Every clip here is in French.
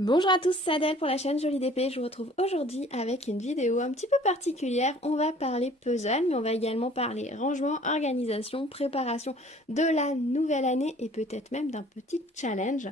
Bonjour à tous, c'est Adèle pour la chaîne Jolie d'épée. Je vous retrouve aujourd'hui avec une vidéo un petit peu particulière. On va parler puzzle, mais on va également parler rangement, organisation, préparation de la nouvelle année et peut-être même d'un petit challenge.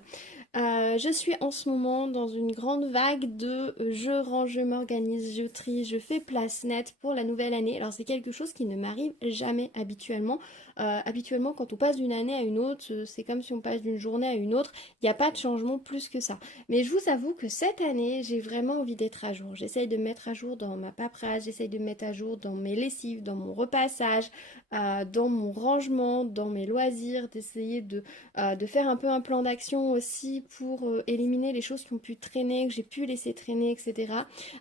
Je suis en ce moment dans une grande vague de je range, je m'organise, je trie, je fais place nette pour la nouvelle année. Alors c'est quelque chose qui ne m'arrive jamais habituellement. Habituellement, quand on passe d'une année à une autre, c'est comme si on passe d'une journée à une autre. Il n'y a pas de changement plus que ça. Mais je vous avoue que cette année, j'ai vraiment envie d'être à jour. J'essaye de me mettre à jour dans ma paperasse, j'essaye de me mettre à jour dans mes lessives, dans mon repassage, dans mon rangement, dans mes loisirs, d'essayer de faire un peu un plan d'action aussi pour éliminer les choses qui ont pu traîner, que j'ai pu laisser traîner, etc.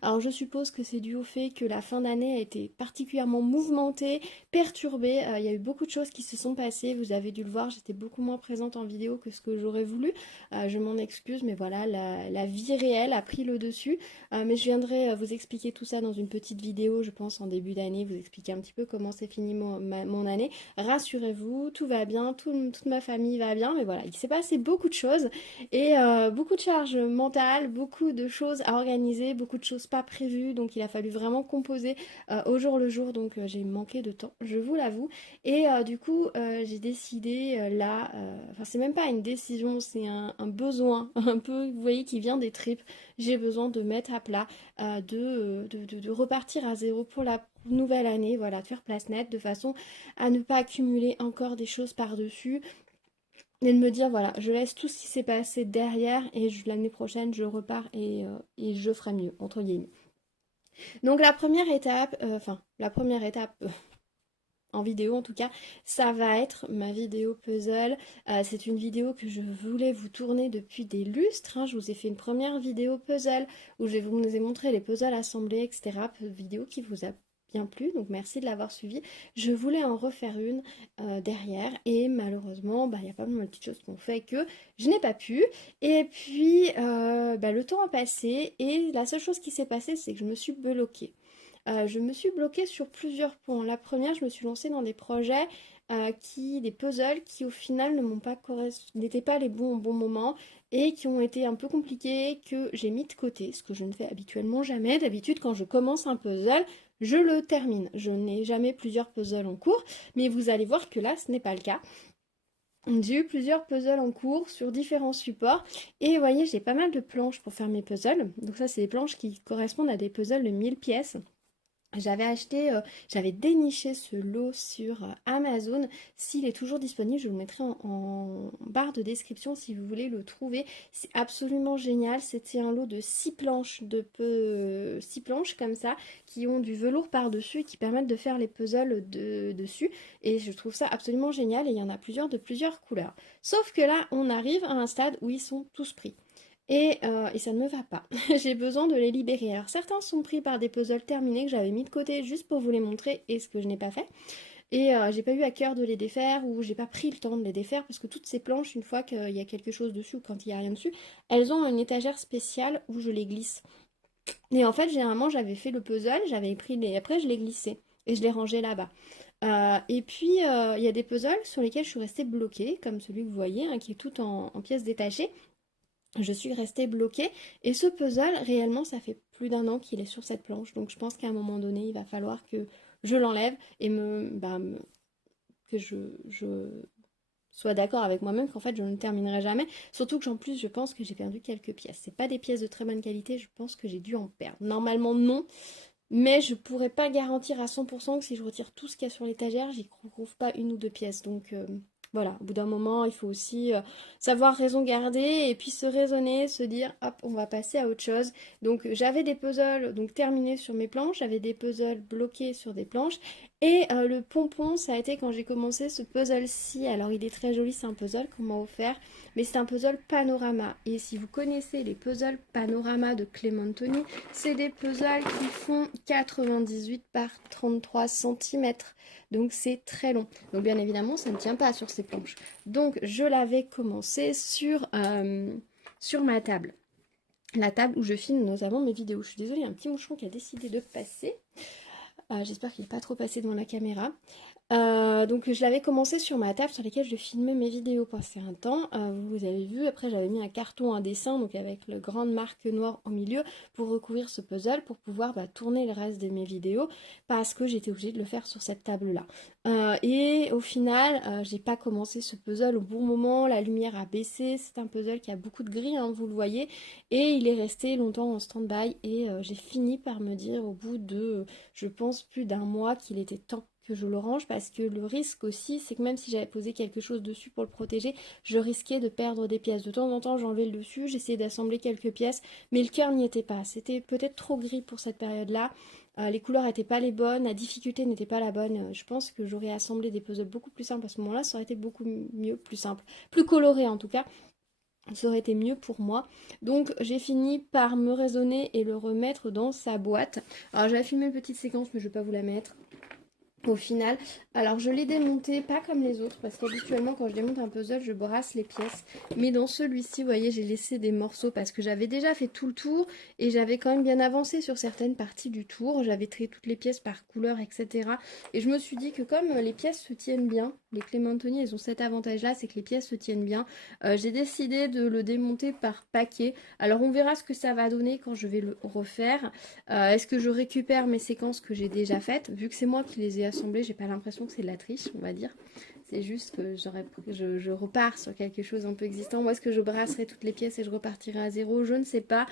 Alors je suppose que c'est dû au fait que la fin d'année a été particulièrement mouvementée, perturbée. Il y a eu beaucoup de choses qui se sont passées, vous avez dû le voir, j'étais beaucoup moins présente en vidéo que ce que j'aurais voulu. Je m'en excuse, mais voilà, la vie réelle a pris le dessus. Mais je viendrai vous expliquer tout ça dans une petite vidéo, je pense en début d'année, vous expliquer un petit peu comment s'est fini mon année. Rassurez-vous, tout va bien, toute ma famille va bien, mais voilà, il s'est passé beaucoup de choses et beaucoup de charges mentales, beaucoup de choses à organiser, beaucoup de choses pas prévues, donc il a fallu vraiment composer au jour le jour, donc j'ai manqué de temps, je vous l'avoue. Et du coup, j'ai décidé là, enfin c'est même pas une décision, c'est un besoin un peu, vous voyez, qui vient des tripes. J'ai besoin de mettre à plat, de repartir à zéro pour la nouvelle année, voilà, de faire place nette de façon à ne pas accumuler encore des choses par-dessus et de me dire, voilà, je laisse tout ce qui s'est passé derrière et l'année prochaine, je repars et je ferai mieux, entre guillemets. Donc la première étape, la première étape, en vidéo en tout cas, ça va être ma vidéo puzzle. C'est une vidéo que je voulais vous tourner depuis des lustres, hein. Je vous ai fait une première vidéo puzzle où je vous ai montré les puzzles assemblés, etc. Vidéo qui vous a bien plu, donc merci de l'avoir suivi. Je voulais en refaire une derrière et malheureusement, il y a pas mal de petites choses qui ont fait que je n'ai pas pu. Et puis, le temps a passé et la seule chose qui s'est passée, c'est que je me suis bloquée. Je me suis bloquée sur plusieurs points. La première, je me suis lancée dans des projets des puzzles qui au final ne m'ont pas n'étaient pas les bons au bon moment et qui ont été un peu compliqués, que j'ai mis de côté, ce que je ne fais habituellement jamais. D'habitude, quand je commence un puzzle, je le termine. Je n'ai jamais plusieurs puzzles en cours, mais vous allez voir que là, ce n'est pas le cas. J'ai eu plusieurs puzzles en cours sur différents supports et vous voyez, j'ai pas mal de planches pour faire mes puzzles. Donc ça, c'est des planches qui correspondent à des puzzles de 1000 pièces. J'avais déniché ce lot sur Amazon. S'il est toujours disponible, je vous le mettrai en barre de description si vous voulez le trouver. C'est absolument génial. C'était un lot de 6 planches, 6 planches comme ça, qui ont du velours par-dessus et qui permettent de faire les puzzles dessus. Et je trouve ça absolument génial et il y en a plusieurs de plusieurs couleurs. Sauf que là, on arrive à un stade où ils sont tous pris. Et ça ne me va pas. J'ai besoin de les libérer. Alors certains sont pris par des puzzles terminés que j'avais mis de côté juste pour vous les montrer et ce que je n'ai pas fait. Et j'ai pas eu à cœur de les défaire ou j'ai pas pris le temps de les défaire parce que toutes ces planches, une fois qu'il y a quelque chose dessus ou quand il n'y a rien dessus, elles ont une étagère spéciale où je les glisse. Et en fait, généralement, j'avais fait le puzzle, j'avais pris les... Après, je les glissais et je les rangeais là-bas. Et puis, il y a des puzzles sur lesquels je suis restée bloquée, comme celui que vous voyez, hein, qui est tout en pièces détachées. Je suis restée bloquée et ce puzzle, réellement, ça fait plus d'un an qu'il est sur cette planche. Donc je pense qu'à un moment donné, il va falloir que je l'enlève et que je sois d'accord avec moi-même qu'en fait je ne terminerai jamais. Surtout que en plus, je pense que j'ai perdu quelques pièces. C'est pas des pièces de très bonne qualité, je pense que j'ai dû en perdre. Normalement, non. Mais je pourrais pas garantir à 100% que si je retire tout ce qu'il y a sur l'étagère, j'y trouve pas une ou deux pièces. Donc voilà, au bout d'un moment, il faut aussi savoir raison garder et puis se raisonner, se dire hop, on va passer à autre chose. Donc j'avais des puzzles donc terminés sur mes planches, j'avais des puzzles bloqués sur des planches et le pompon, ça a été quand j'ai commencé ce puzzle-ci. Alors il est très joli, c'est un puzzle qu'on m'a offert, mais c'est un puzzle panorama. Et si vous connaissez les puzzles panorama de Clementoni, c'est des puzzles qui font 98 par 33 cm. Donc c'est très long. Donc bien évidemment, ça ne tient pas sur ces planches. Donc je l'avais commencé sur ma table. La table où je filme notamment mes vidéos. Je suis désolée, il y a un petit mouchon qui a décidé de passer. J'espère qu'il n'est pas trop passé devant la caméra. Donc je l'avais commencé sur ma table sur laquelle je filmais mes vidéos passé un temps. Vous avez vu, après j'avais mis un carton, un dessin, donc avec la grande marque noire au milieu pour recouvrir ce puzzle, pour pouvoir tourner le reste de mes vidéos, parce que j'étais obligée de le faire sur cette table-là. Et au final, j'ai pas commencé ce puzzle au bon moment, la lumière a baissé, c'est un puzzle qui a beaucoup de gris, hein, vous le voyez, et il est resté longtemps en stand-by, et j'ai fini par me dire au bout de, je pense, plus d'un mois qu'il était temps que je le range, parce que le risque aussi c'est que même si j'avais posé quelque chose dessus pour le protéger, je risquais de perdre des pièces. De temps en temps j'enlevais le dessus, j'essayais d'assembler quelques pièces, mais le cœur n'y était pas, c'était peut-être trop gris pour cette période-là. Les couleurs n'étaient pas les bonnes, la difficulté n'était pas la bonne. Je pense que j'aurais assemblé des puzzles beaucoup plus simples à ce moment-là, ça aurait été beaucoup mieux, plus simple, plus coloré en tout cas. Ça aurait été mieux pour moi. Donc j'ai fini par me raisonner et le remettre dans sa boîte. Alors j'avais filmé une petite séquence, mais je ne vais pas vous la mettre au final. Alors je l'ai démonté, pas comme les autres, parce qu'habituellement quand je démonte un puzzle, je brasse les pièces. Mais dans celui-ci, vous voyez, j'ai laissé des morceaux parce que j'avais déjà fait tout le tour et j'avais quand même bien avancé sur certaines parties du tour. J'avais trié toutes les pièces par couleur, etc. Et je me suis dit que comme les pièces se tiennent bien, les Clémentoni, elles ont cet avantage-là, c'est que les pièces se tiennent bien. J'ai décidé de le démonter par paquet. Alors on verra ce que ça va donner quand je vais le refaire. Est-ce que je récupère mes séquences que j'ai déjà faites? Vu que c'est moi qui les ai assemblées, j'ai pas l'impression que c'est de la triche, on va dire. C'est juste que je repars sur quelque chose un peu existant. Moi, est-ce que je brasserai toutes les pièces et je repartirai à zéro? Je ne sais pas.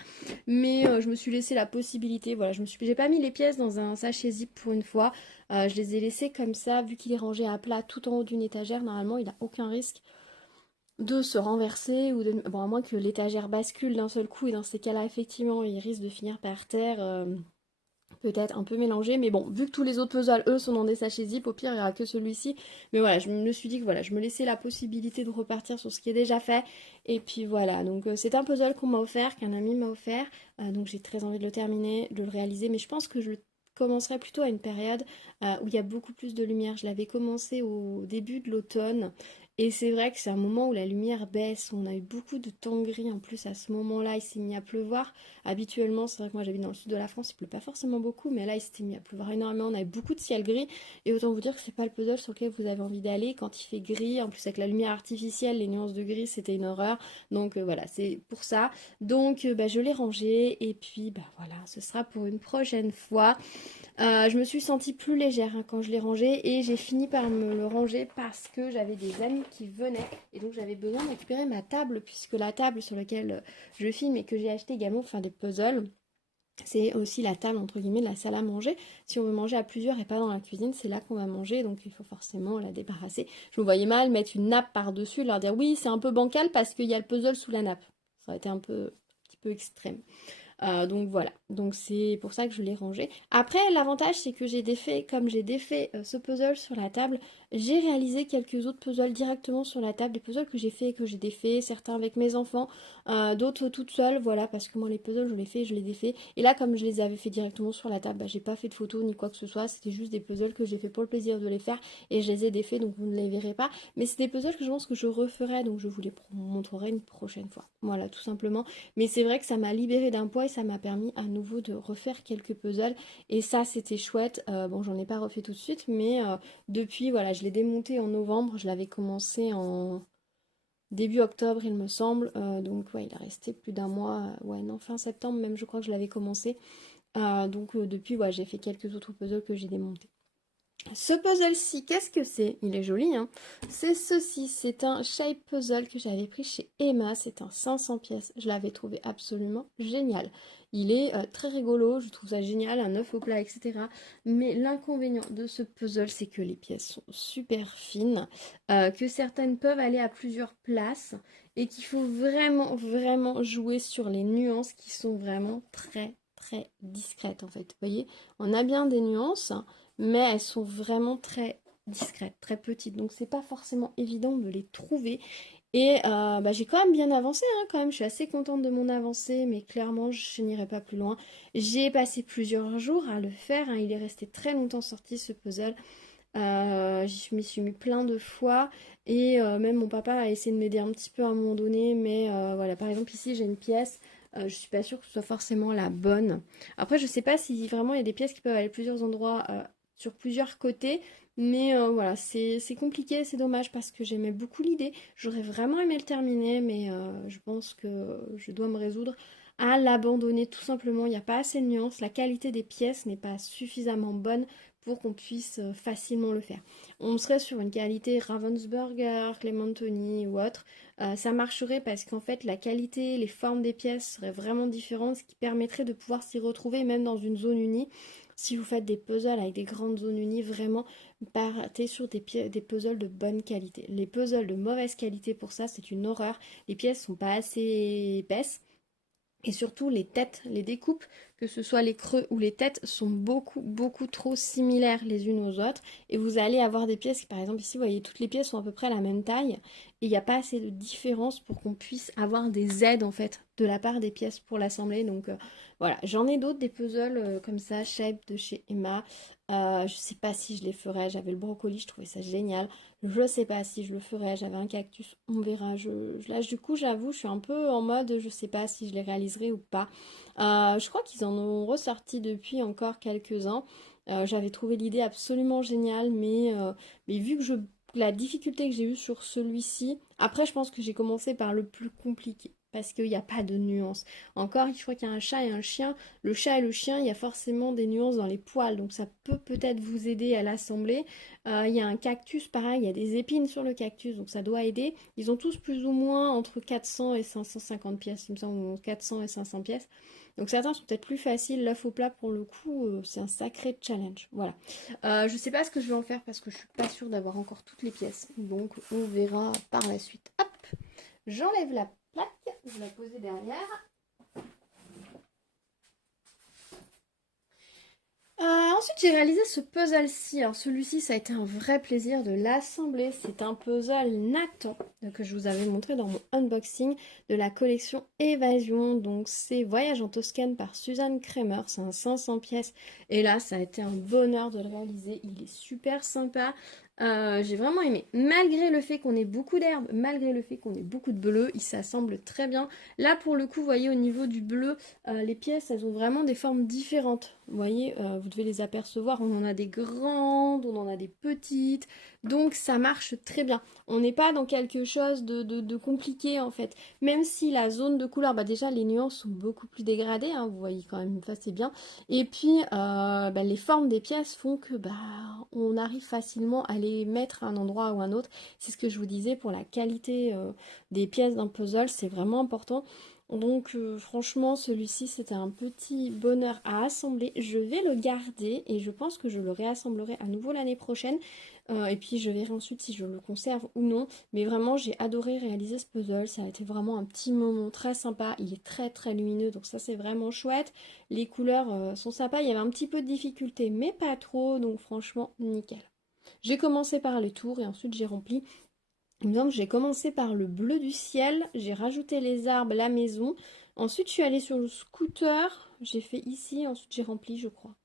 Mais je me suis laissé la possibilité. Voilà, j'ai pas mis les pièces dans un sachet zip pour une fois. Je les ai laissées comme ça. Vu qu'il est rangé à plat tout en haut d'une étagère, normalement, il n'a aucun risque de se renverser ou de... Bon, à moins que l'étagère bascule d'un seul coup, et dans ces cas-là, effectivement, il risque de finir par terre, peut-être un peu mélangé, mais bon, vu que tous les autres puzzles, eux, sont dans des sachets zip, au pire, il n'y aura que celui-ci. Mais voilà, je me suis dit que voilà, je me laissais la possibilité de repartir sur ce qui est déjà fait, et puis voilà, donc c'est un puzzle qu'on m'a offert, qu'un ami m'a offert, donc j'ai très envie de le terminer, de le réaliser, mais je pense que je le commencerai plutôt à une période où il y a beaucoup plus de lumière. Je l'avais commencé au début de l'automne, et c'est vrai que c'est un moment où la lumière baisse, on a eu beaucoup de temps gris en plus à ce moment-là, il s'est mis à pleuvoir. Habituellement, c'est vrai que moi j'habite dans le sud de la France, il pleut pas forcément beaucoup, mais là il s'était mis à pleuvoir énormément, on avait beaucoup de ciel gris, et autant vous dire que c'est pas le puzzle sur lequel vous avez envie d'aller quand il fait gris, en plus avec la lumière artificielle, les nuances de gris, c'était une horreur, donc voilà, c'est pour ça. Donc je l'ai rangé, et puis voilà, ce sera pour une prochaine fois. Je me suis sentie plus légère hein, quand je l'ai rangé et j'ai fini par me le ranger parce que j'avais des amis qui venaient et donc j'avais besoin de récupérer ma table puisque la table sur laquelle je filme et que j'ai acheté également pour faire des puzzles, c'est aussi la table entre guillemets de la salle à manger. Si on veut manger à plusieurs et pas dans la cuisine, c'est là qu'on va manger donc il faut forcément la débarrasser. Je me voyais mal mettre une nappe par-dessus, leur dire oui c'est un peu bancal parce qu'il y a le puzzle sous la nappe. Ça aurait été un petit peu extrême. Donc voilà, donc c'est pour ça que je l'ai rangé. Après, l'avantage c'est que j'ai défait, comme j'ai défait ce puzzle sur la table, j'ai réalisé quelques autres puzzles directement sur la table, des puzzles que j'ai fait et que j'ai défait, certains avec mes enfants, d'autres toutes seules, voilà, parce que moi les puzzles je les fais, je les défais. Et là, comme je les avais fait directement sur la table, j'ai pas fait de photos ni quoi que ce soit, c'était juste des puzzles que j'ai fait pour le plaisir de les faire et je les ai défaits, donc vous ne les verrez pas. Mais c'est des puzzles que je pense que je referai, donc je vous les montrerai une prochaine fois. Voilà, tout simplement. Mais c'est vrai que ça m'a libéré d'un poids et ça m'a permis à nouveau de refaire quelques puzzles. Et ça, c'était chouette. Bon, j'en ai pas refait tout de suite, mais depuis, voilà, je l'ai démonté en novembre. Je l'avais commencé en début octobre, il me semble. Donc, ouais, il a resté plus d'un mois. Ouais, non, fin septembre même, je crois que je l'avais commencé. Donc, depuis, ouais, j'ai fait quelques autres puzzles que j'ai démontés. Ce puzzle-ci, qu'est-ce que c'est? Il est joli, hein? C'est ceci, c'est un shape puzzle que j'avais pris chez Emma, c'est un 500 pièces. Je l'avais trouvé absolument génial. Il est très rigolo, je trouve ça génial, un œuf au plat, etc. Mais l'inconvénient de ce puzzle, c'est que les pièces sont super fines, que certaines peuvent aller à plusieurs places et qu'il faut vraiment, vraiment jouer sur les nuances qui sont vraiment très, très discrètes en fait. Vous voyez, on a bien des nuances, mais elles sont vraiment très discrètes, très petites, donc c'est pas forcément évident de les trouver. Et j'ai quand même bien avancé, hein, quand même, je suis assez contente de mon avancée, mais clairement je n'irai pas plus loin. J'ai passé plusieurs jours à le faire, hein, il est resté très longtemps sorti ce puzzle. Je m'y suis mis plein de fois et même mon papa a essayé de m'aider un petit peu à un moment donné, mais voilà, par exemple ici j'ai une pièce, je suis pas sûre que ce soit forcément la bonne. Après je sais pas si vraiment il y a des pièces qui peuvent aller à plusieurs endroits sur plusieurs côtés. Mais voilà, c'est compliqué, c'est dommage parce que j'aimais beaucoup l'idée. J'aurais vraiment aimé le terminer, mais je pense que je dois me résoudre à l'abandonner tout simplement. Il n'y a pas assez de nuances, la qualité des pièces n'est pas suffisamment bonne pour qu'on puisse facilement le faire. On serait sur une qualité Ravensburger, Clementoni ou autre. Ça marcherait parce qu'en fait la qualité, les formes des pièces seraient vraiment différentes, ce qui permettrait de pouvoir s'y retrouver même dans une zone unie. Si vous faites des puzzles avec des grandes zones unies, vraiment partez sur des puzzles de bonne qualité. Les puzzles de mauvaise qualité pour ça, c'est une horreur. Les pièces sont pas assez épaisses. Et surtout, les têtes, les découpes, que ce soit les creux ou les têtes, sont beaucoup trop similaires les unes aux autres. Et vous allez avoir des pièces qui, par exemple, ici, vous voyez, toutes les pièces sont à peu près la même taille. Et il n'y a pas assez de différence pour qu'on puisse avoir des aides, en fait, de la part des pièces pour l'assembler. Donc, voilà. J'en ai d'autres, des puzzles comme ça, Shape de chez Emma. Je sais pas si je les ferais. J'avais le brocoli, je trouvais ça génial. Je sais pas si je le ferais, j'avais un cactus, on verra. Là, du coup, j'avoue, je suis un peu en mode, je sais pas si je les réaliserai ou pas. Je crois qu'ils en ont ressorti depuis encore quelques-uns. J'avais trouvé l'idée absolument géniale, mais vu que la difficulté que j'ai eue sur celui-ci, après, je pense que j'ai commencé par le plus compliqué. Parce qu'il n'y a pas de nuance. Encore, je crois qu'il y a un chat et un chien. Le chat et le chien, il y a forcément des nuances dans les poils. Donc ça peut peut-être vous aider à l'assembler. Il y a un cactus, pareil, il y a des épines sur le cactus, donc ça doit aider. Ils ont tous plus ou moins entre 400 et 550 pièces, il me semble, ou 400 et 500 pièces. Donc certains sont peut-être plus faciles. L'œuf au plat, pour le coup, c'est un sacré challenge. Voilà. Je sais pas ce que je vais en faire parce que je suis pas sûre d'avoir encore toutes les pièces. Donc on verra par la suite. Hop, j'enlève la plaque, je vais la poser derrière. Ensuite, j'ai réalisé ce puzzle-ci. Alors, celui-ci, ça a été un vrai plaisir de l'assembler. C'est un puzzle Nathan que je vous avais montré dans mon unboxing de la collection Évasion. Donc, c'est Voyage en Toscane par Suzanne Kramer. C'est un 500 pièces. Et là, ça a été un bonheur de le réaliser. Il est super sympa. J'ai vraiment aimé. Malgré le fait qu'on ait beaucoup d'herbes, malgré le fait qu'on ait beaucoup de bleu, il s'assemble très bien. Là, pour le coup, vous voyez, au niveau du bleu, les pièces, elles ont vraiment des formes différentes. Vous voyez, vous devez les apercevoir. On en a des grandes, on en a des petites. Donc, ça marche très bien. On n'est pas dans quelque chose de compliqué, en fait. Même si la zone de couleur, bah déjà, les nuances sont beaucoup plus dégradées. Hein, vous voyez quand même, ça c'est bien. Et puis, les formes des pièces font que on arrive facilement à les mettre à un endroit ou à un autre. C'est ce que je vous disais pour la qualité des pièces d'un puzzle. C'est vraiment important. Donc franchement, celui-ci, c'était un petit bonheur à assembler. Je vais le garder et je pense que je le réassemblerai à nouveau l'année prochaine. Et puis je verrai ensuite si je le conserve ou non. Mais vraiment, j'ai adoré réaliser ce puzzle. Ça a été vraiment un petit moment très sympa. Il est très lumineux, donc ça c'est vraiment chouette. Les couleurs sont sympas. Il y avait un petit peu de difficulté, mais pas trop. Donc franchement, nickel. J'ai commencé par les tours et ensuite j'ai rempli. Il me semble que j'ai commencé par le bleu du ciel, j'ai rajouté les arbres, la maison. Ensuite, je suis allée sur le scooter, j'ai fait ici, ensuite j'ai rempli, je crois.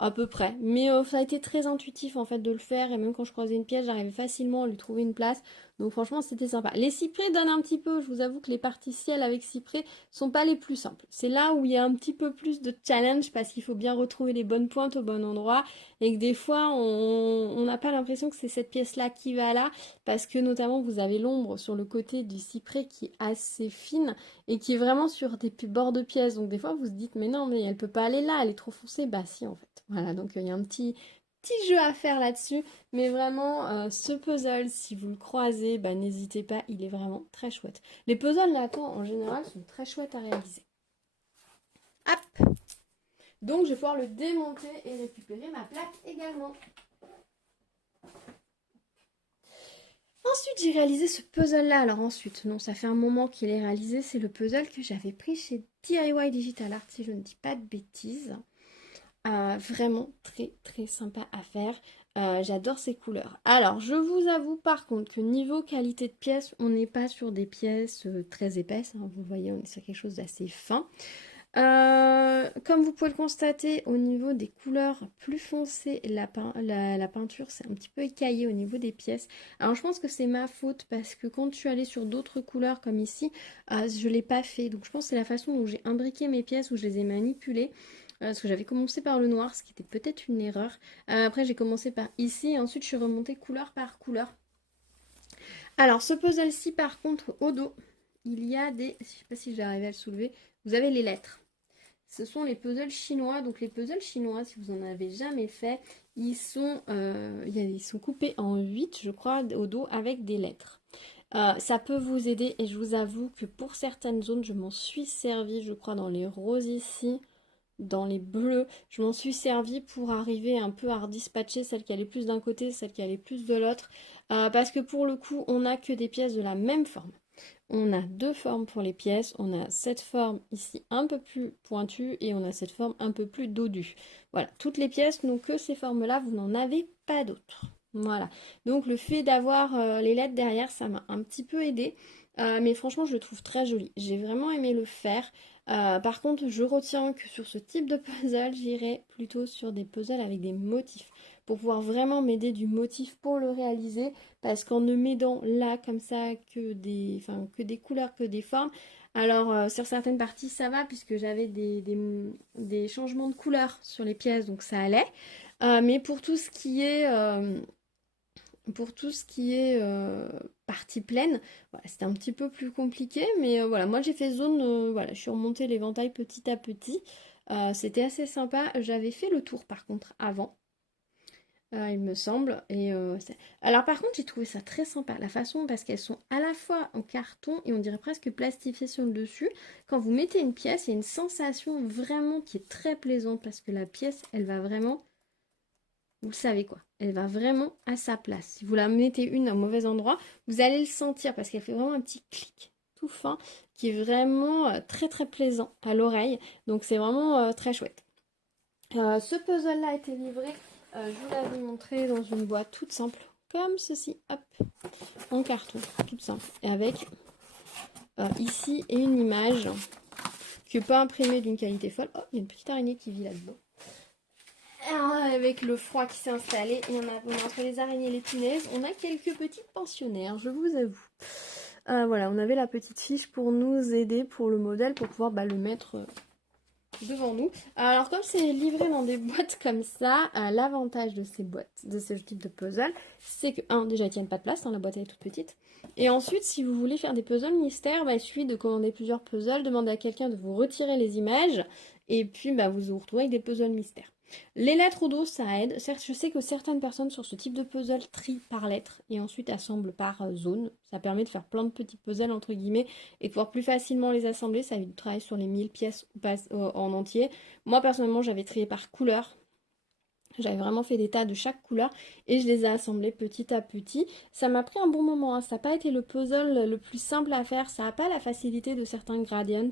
À peu près. Mais ça a été très intuitif en fait de le faire. Et même quand je croisais une pièce, j'arrivais facilement à lui trouver une place. Donc franchement, c'était sympa. Les cyprès donnent un petit peu. Je vous avoue que les parties ciel avec cyprès sont pas les plus simples. C'est là où il y a un petit peu plus de challenge parce qu'il faut bien retrouver les bonnes pointes au bon endroit. Et que des fois, on n'a pas l'impression que c'est cette pièce-là qui va là. Parce que notamment, vous avez l'ombre sur le côté du cyprès qui est assez fine et qui est vraiment sur des bords de pièces. Donc des fois, vous vous dites, mais non, mais elle peut pas aller là, elle est trop foncée. Bah si, en fait. Voilà, donc il y a un petit jeu à faire là-dessus. Mais vraiment, ce puzzle, si vous le croisez, bah, n'hésitez pas, il est vraiment très chouette. Les puzzles Nathan, en général, sont très chouettes à réaliser. Hop! Donc je vais pouvoir le démonter et récupérer ma plaque également. Ensuite, j'ai réalisé ce puzzle-là. Alors ensuite, non, ça fait un moment qu'il est réalisé. C'est le puzzle que j'avais pris chez DIY Digital Art, si je ne dis pas de bêtises. Vraiment très sympa à faire. J'adore ces couleurs. Alors, je vous avoue par contre que niveau qualité de pièces, on n'est pas sur des pièces très épaisses. Hein. Vous voyez, on est sur quelque chose d'assez fin. Comme vous pouvez le constater, au niveau des couleurs plus foncées, la peinture c'est un petit peu écaillé au niveau des pièces. Alors je pense que c'est ma faute parce que quand je suis allée sur d'autres couleurs comme ici, je ne l'ai pas fait. Donc je pense que c'est la façon dont j'ai imbriqué mes pièces, où je les ai manipulées. Parce que j'avais commencé par le noir, ce qui était peut-être une erreur. Après, j'ai commencé par ici et ensuite je suis remontée couleur par couleur. Alors, ce puzzle-ci, par contre, au dos, il y a des... Je sais pas si j'arrive à le soulever. Vous avez les lettres. Ce sont les puzzles chinois. Donc, les puzzles chinois, si vous en avez jamais fait, ils sont coupés en 8, je crois, au dos avec des lettres. Ça peut vous aider et je vous avoue que pour certaines zones, je m'en suis servi, je crois, dans les roses ici, dans les bleus. Je m'en suis servi pour arriver un peu à redispatcher celle qui allait plus d'un côté, celle qui allait plus de l'autre. Parce que pour le coup, on n'a que des pièces de la même forme. On a deux formes pour les pièces. On a cette forme ici un peu plus pointue et on a cette forme un peu plus dodue. Voilà, toutes les pièces n'ont que ces formes-là, vous n'en avez pas d'autres. Voilà, donc le fait d'avoir les lettres derrière, ça m'a un petit peu aidé. Mais franchement, je le trouve très joli. J'ai vraiment aimé le faire. Par contre, je retiens que sur ce type de puzzle, j'irai plutôt sur des puzzles avec des motifs pour pouvoir vraiment m'aider du motif pour le réaliser. Parce qu'en ne m'aidant là comme ça que des couleurs, que des formes, alors sur certaines parties ça va puisque j'avais des changements de couleurs sur les pièces, donc ça allait. Mais pour tout ce qui est partie pleine, voilà, c'était un petit peu plus compliqué, mais voilà, moi j'ai fait zone, voilà, je suis remontée l'éventail petit à petit. C'était assez sympa. J'avais fait le tour par contre avant, il me semble. Alors par contre, j'ai trouvé ça très sympa, la façon, parce qu'elles sont à la fois en carton et on dirait presque plastifiées sur le dessus. Quand vous mettez une pièce, il y a une sensation vraiment qui est très plaisante, parce que la pièce, elle va vraiment, vous le savez quoi, elle va vraiment à sa place. Si vous la mettez une au mauvais endroit, vous allez le sentir parce qu'elle fait vraiment un petit clic tout fin qui est vraiment très très plaisant à l'oreille. Donc c'est vraiment très chouette. Ce puzzle-là a été livré, je vous l'avais montré dans une boîte toute simple, comme ceci, hop, en carton, toute simple, et avec ici une image qui n'est pas imprimée d'une qualité folle. Oh, il y a une petite araignée qui vit là-dedans. Avec le froid qui s'est installé, et entre les araignées et les punaises, on a quelques petits pensionnaires, je vous avoue. Voilà, on avait la petite fiche pour nous aider pour le modèle, pour pouvoir le mettre devant nous. Alors comme c'est livré dans des boîtes comme ça, l'avantage de ces boîtes, de ce type de puzzle, c'est que, déjà ils tiennent pas de place, la boîte elle est toute petite. Et ensuite, si vous voulez faire des puzzles mystères, il suffit de commander plusieurs puzzles, demander à quelqu'un de vous retirer les images, et puis vous vous retrouvez avec des puzzles mystères. Les lettres au dos, ça aide. Certes, je sais que certaines personnes sur ce type de puzzle trient par lettres et ensuite assemblent par zone. Ça permet de faire plein de petits puzzles entre guillemets et de pouvoir plus facilement les assembler. Ça évite de travailler sur les 1000 pièces en entier. Moi personnellement, j'avais trié par couleur. J'avais vraiment fait des tas de chaque couleur et je les ai assemblés petit à petit. Ça m'a pris un bon moment, hein. Ça n'a pas été le puzzle le plus simple à faire. Ça n'a pas la facilité de certains gradients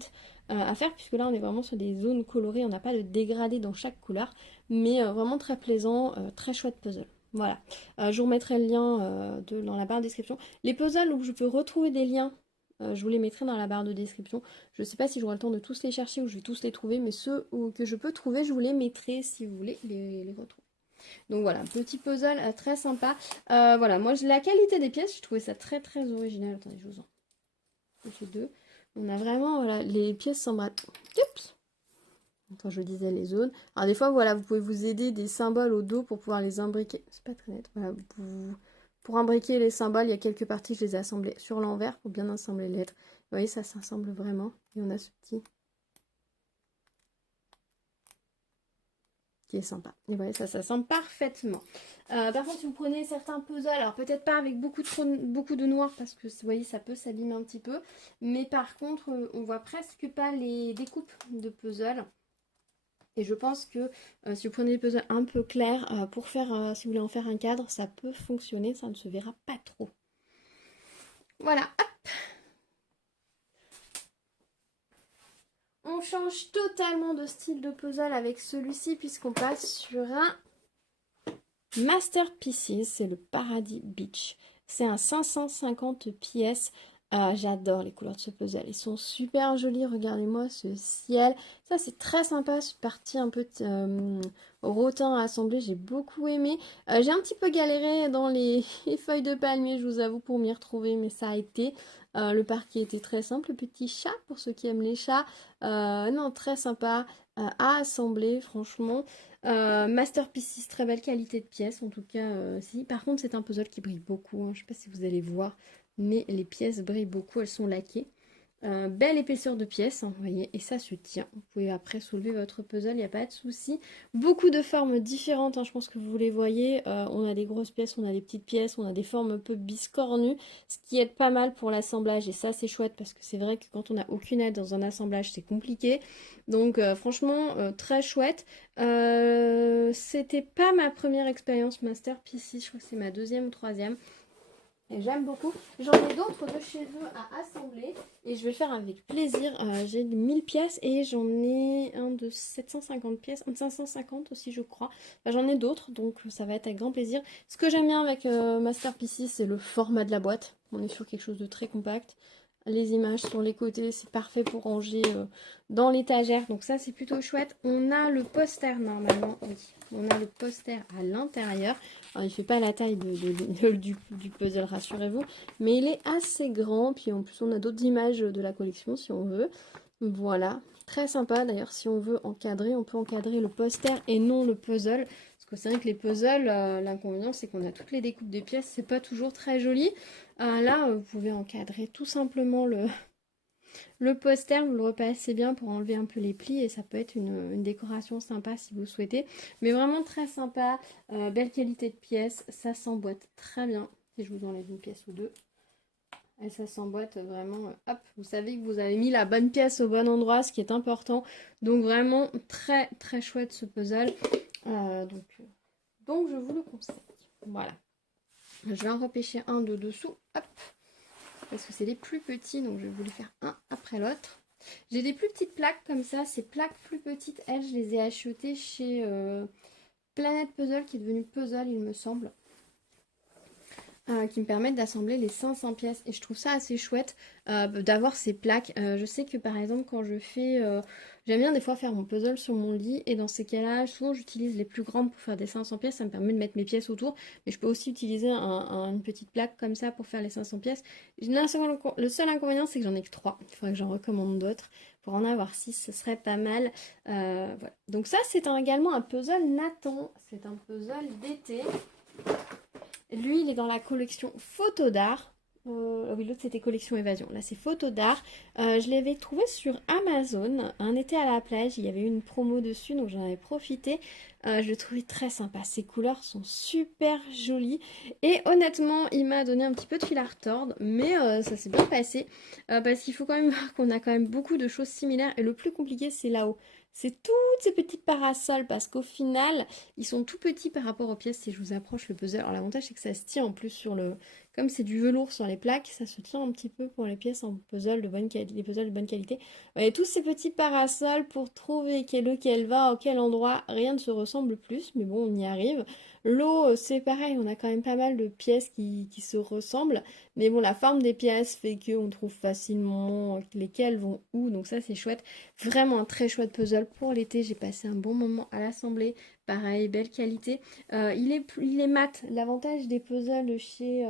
à faire puisque là on est vraiment sur des zones colorées. On n'a pas de dégradé dans chaque couleur. Mais vraiment très plaisant, très chouette puzzle. Voilà. Je vous remettrai le lien dans la barre de description. Les puzzles où je peux retrouver des liens, je vous les mettrai dans la barre de description. Je ne sais pas si j'aurai le temps de tous les chercher ou je vais tous les trouver, mais ceux que je peux trouver, je vous les mettrai si vous voulez les retrouver. Donc voilà, petit puzzle très sympa. Voilà, moi la qualité des pièces, je trouvais ça très très original. Attendez, je vous en fais deux. On a vraiment, voilà, les pièces s'embrassent. Oups! Quand je disais les zones. Alors des fois, voilà, vous pouvez vous aider des symboles au dos pour pouvoir les imbriquer. C'est pas très net. Voilà, pour imbriquer les symboles, il y a quelques parties, je les ai assemblées sur l'envers pour bien assembler les lettres. Vous voyez, ça s'assemble vraiment. Et on a ce petit qui est sympa. Et vous voyez, ça s'assemble parfaitement. Par contre, si vous prenez certains puzzles, alors peut-être pas avec beaucoup de noir parce que vous voyez, ça peut s'abîmer un petit peu. Mais par contre, on voit presque pas les découpes de puzzles. Et je pense que si vous prenez des puzzles un peu clairs, pour faire, si vous voulez en faire un cadre, ça peut fonctionner, ça ne se verra pas trop. Voilà, hop. On change totalement de style de puzzle avec celui-ci puisqu'on passe sur un Masterpieces, c'est le Paradis Beach. C'est un 550 pièces. Ah, j'adore les couleurs de ce puzzle, ils sont super jolis, regardez-moi ce ciel. Ça c'est très sympa, cette partie un peu rotin à assembler, j'ai beaucoup aimé. J'ai un petit peu galéré dans les, les feuilles de palmier, je vous avoue, pour m'y retrouver, mais ça a été. Le parquet était très simple, le petit chat pour ceux qui aiment les chats. Non, très sympa à assembler, franchement. Masterpieces, très belle qualité de pièces, en tout cas, si. Par contre, c'est un puzzle qui brille beaucoup, hein. Je sais pas si vous allez voir mais les pièces brillent beaucoup, elles sont laquées. Belle épaisseur de pièces, hein, vous voyez, et ça se tient. Vous pouvez après soulever votre puzzle, il n'y a pas de souci. Beaucoup de formes différentes, hein, je pense que vous les voyez. On a des grosses pièces, on a des petites pièces, on a des formes un peu biscornues, ce qui aide pas mal pour l'assemblage, et ça c'est chouette parce que c'est vrai que quand on n'a aucune aide dans un assemblage, c'est compliqué. Donc franchement, très chouette. C'était pas ma première expérience Masterpieces, je crois que c'est ma deuxième ou troisième. Et j'aime beaucoup. J'en ai d'autres de chez eux à assembler et je vais le faire avec plaisir. J'ai 1000 pièces et j'en ai un de 750 pièces, un de 550 aussi je crois. Enfin, j'en ai d'autres donc ça va être avec grand plaisir. Ce que j'aime bien avec Masterpieces c'est le format de la boîte. On est sur quelque chose de très compact. Les images sur les côtés, c'est parfait pour ranger dans l'étagère. Donc ça, c'est plutôt chouette. On a le poster normalement, oui. On a le poster à l'intérieur. Alors, il ne fait pas la taille du puzzle, rassurez-vous. Mais il est assez grand. Puis en plus, on a d'autres images de la collection si on veut. Voilà. Très sympa. D'ailleurs, si on veut encadrer, on peut encadrer le poster et non le puzzle. Parce que c'est vrai que les puzzles, l'inconvénient, c'est qu'on a toutes les découpes de pièces. C'est pas toujours très joli. Là, vous pouvez encadrer tout simplement le poster, vous le repassez bien pour enlever un peu les plis et ça peut être une décoration sympa si vous souhaitez. Mais vraiment très sympa, belle qualité de pièces, ça s'emboîte très bien. Si je vous enlève une pièce ou deux, et ça s'emboîte vraiment, hop, vous savez que vous avez mis la bonne pièce au bon endroit, ce qui est important. Donc vraiment très très chouette ce puzzle. Donc je vous le conseille. Voilà. Je vais en repêcher un de dessous, hop, parce que c'est les plus petits, donc je vais vous les faire un après l'autre. J'ai des plus petites plaques comme ça, ces plaques plus petites, elles, je les ai achetées chez Planet Puzzle, qui est devenu Puzzle, il me semble, qui me permettent d'assembler les 500 pièces. Et je trouve ça assez chouette d'avoir ces plaques. Je sais que par exemple, quand je fais... j'aime bien des fois faire mon puzzle sur mon lit, et dans ces cas-là, souvent j'utilise les plus grandes pour faire des 500 pièces, ça me permet de mettre mes pièces autour, mais je peux aussi utiliser une petite plaque comme ça pour faire les 500 pièces. Le seul inconvénient, c'est que j'en ai que 3. Il faudrait que j'en recommande d'autres. Pour en avoir 6, ce serait pas mal. Voilà. Donc ça, c'est également un puzzle Nathan. C'est un puzzle d'été. Lui, il est dans la collection Photo d'art. Oui, l'autre c'était collection évasion. Là, c'est photo d'art. Je l'avais trouvé sur Amazon. Un été à la plage, il y avait eu une promo dessus, donc j'en avais profité. Je le trouvais très sympa. Ses couleurs sont super jolies. Et honnêtement, il m'a donné un petit peu de fil à retordre, mais ça s'est bien passé. Parce qu'il faut quand même voir qu'on a quand même beaucoup de choses similaires. Et le plus compliqué, c'est là-haut. C'est toutes ces petits parasols, parce qu'au final, ils sont tout petits par rapport aux pièces. Si je vous approche le puzzle, alors l'avantage c'est que ça se tient en plus sur le... Comme c'est du velours sur les plaques, ça se tient un petit peu pour les pièces en puzzle de bonne qualité, les puzzles de bonne qualité. Et tous ces petits parasols pour trouver lequel va, auquel endroit, rien ne se ressemble plus, mais bon, on y arrive. L'eau, c'est pareil, on a quand même pas mal de pièces qui se ressemblent, mais bon, la forme des pièces fait qu'on trouve facilement lesquelles vont où, donc ça c'est chouette. Vraiment un très chouette puzzle pour l'été, j'ai passé un bon moment à l'assembler. Pareil, belle qualité. Il est mat. L'avantage des puzzles chez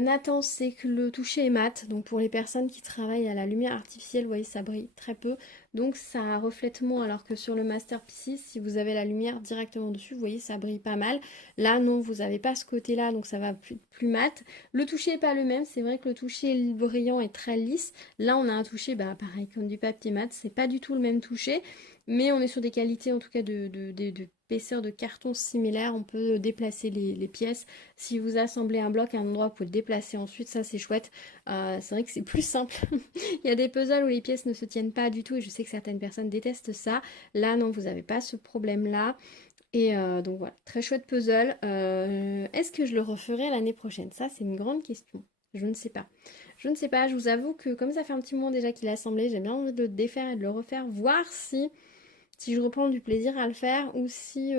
Nathan, c'est que le toucher est mat. Donc pour les personnes qui travaillent à la lumière artificielle, vous voyez, ça brille très peu. Donc ça reflète moins. Alors que sur le Masterpiece, si vous avez la lumière directement dessus, vous voyez, ça brille pas mal. Là, non, vous n'avez pas ce côté-là, donc ça va plus mat. Le toucher n'est pas le même. C'est vrai que le toucher brillant est très lisse. Là, on a un toucher, bah, pareil, comme du papier mat. C'est pas du tout le même toucher. Mais on est sur des qualités, en tout cas, d'épaisseur de carton similaires. On peut déplacer les pièces. Si vous assemblez un bloc à un endroit, vous pouvez le déplacer ensuite, ça c'est chouette. C'est vrai que c'est plus simple. Il y a des puzzles où les pièces ne se tiennent pas du tout et je sais que certaines personnes détestent ça. Là non, vous n'avez pas ce problème-là. Et donc voilà, très chouette puzzle. Est-ce que je le referai l'année prochaine? Ça c'est une grande question. Je ne sais pas. Je ne sais pas, je vous avoue que comme ça fait un petit moment déjà qu'il est assemblé, j'ai bien envie de le défaire et de le refaire, voir si si je reprends du plaisir à le faire ou si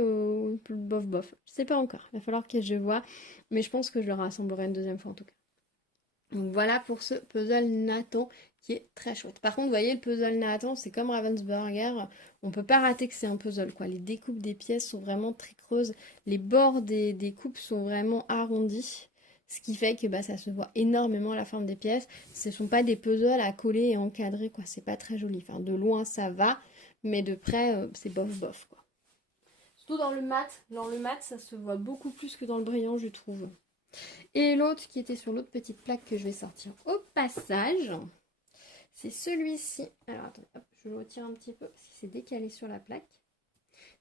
bof bof. Je sais pas encore, il va falloir que je vois, mais je pense que je le rassemblerai une deuxième fois en tout cas. Donc voilà pour ce puzzle Nathan qui est très chouette. Par contre, vous voyez, le puzzle Nathan, c'est comme Ravensburger, on peut pas rater que c'est un puzzle, quoi. Les découpes des pièces sont vraiment très creuses, les bords des coupes sont vraiment arrondis, ce qui fait que bah, ça se voit énormément à la forme des pièces. Ce sont pas des puzzles à coller et encadrer, quoi. C'est pas très joli. Enfin, de loin, ça va, mais de près, c'est bof bof, quoi. Surtout dans le mat. Dans le mat, ça se voit beaucoup plus que dans le brillant, je trouve. Et l'autre qui était sur l'autre petite plaque que je vais sortir au passage, c'est celui-ci. Alors attendez, hop, je le retire un petit peu parce qu'il s'est décalé sur la plaque.